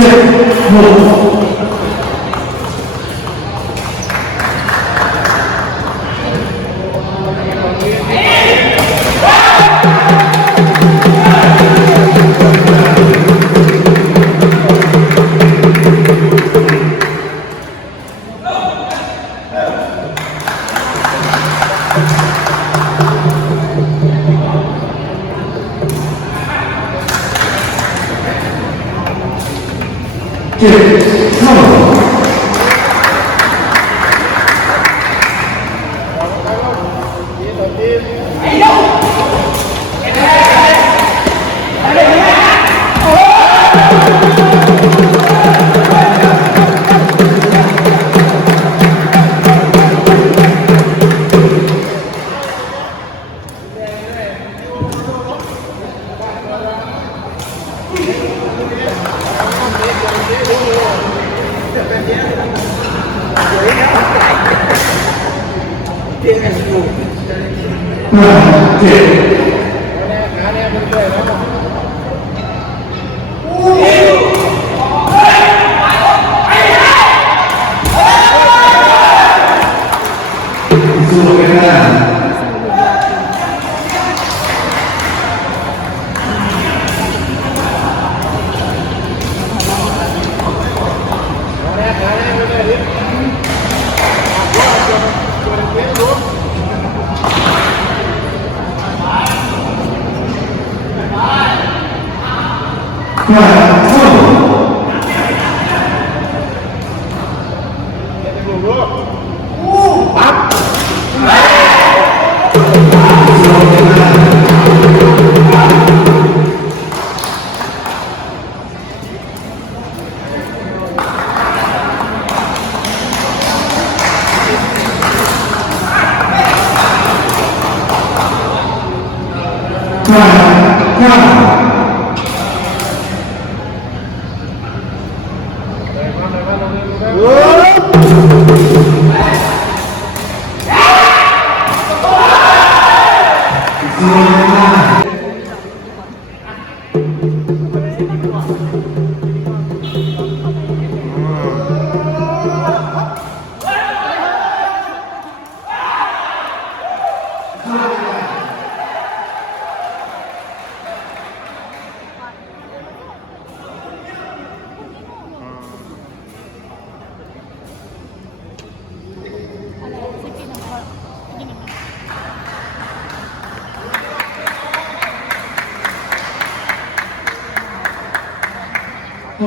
もう对。Itu bagaimana? Yeah. তো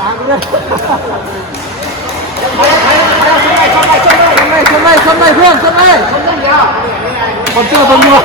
อามเลยชนเนเลยชนเลยเพื่อนชนเลคนเชื่อตำรวจ